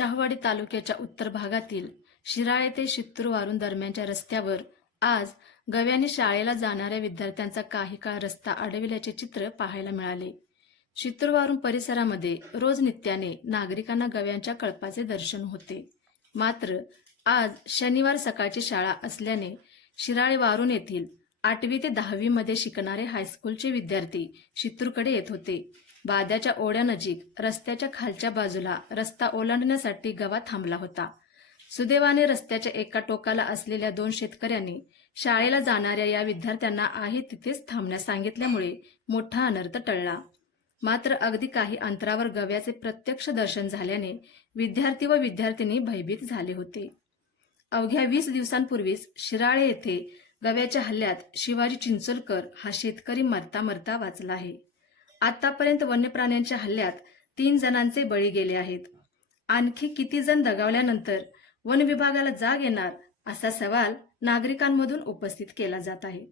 शाहूवाडी तालुक्याच्या उत्तर भागातील शिराळे ते शित्तूरवारून दरम्यानच्या रस्त्यावर आज गव्याने शाळेला जाणाऱ्या विद्यार्थ्यांचा काही काळ रस्ता अडविल्याचे चित्र पाहायला मिळाले. शित्तूरवारून परिसरामध्ये रोज नित्याने नागरिकांना गव्यांच्या कळपाचे दर्शन होते. मात्र आज शनिवार सकाळची शाळा असल्याने शिराळे वारून येथील 8वी ते 10वी मध्ये शिकणारे हायस्कूलचे विद्यार्थी शित्तूरकडे येत होते. बाद्याच्या ओढ्यानजीक रस्त्याच्या खालच्या बाजूला रस्ता ओलांडण्यासाठी गवा थांबला होता. सुदैवाने रस्त्याच्या एका टोकाला असलेल्या 2 शेतकऱ्यांनी शाळेला जाणाऱ्या या विद्यार्थ्यांना आहे तिथेच थांबण्यास सांगितल्यामुळे मोठा अनर्थ टळला. मात्र अगदी काही अंतरावर गव्याचे प्रत्यक्ष दर्शन झाल्याने विद्यार्थी व विद्यार्थिनी भयभीत झाले होते. अवघ्या 20 दिवसांपूर्वीच शिराळे येथे गव्याच्या हल्ल्यात शिवाजी चिंचोलकर हा शेतकरी मरता मरता वाचला आहे. आतापर्यंत वन्य प्राण्यांच्या हल्ल्यात 3 जणांचे बळी गेले आहेत. आणखी किती जण दगावल्यानंतर वन विभागाला जाग येणार असा सवाल नागरिकांमधून उपस्थित केला जात आहे.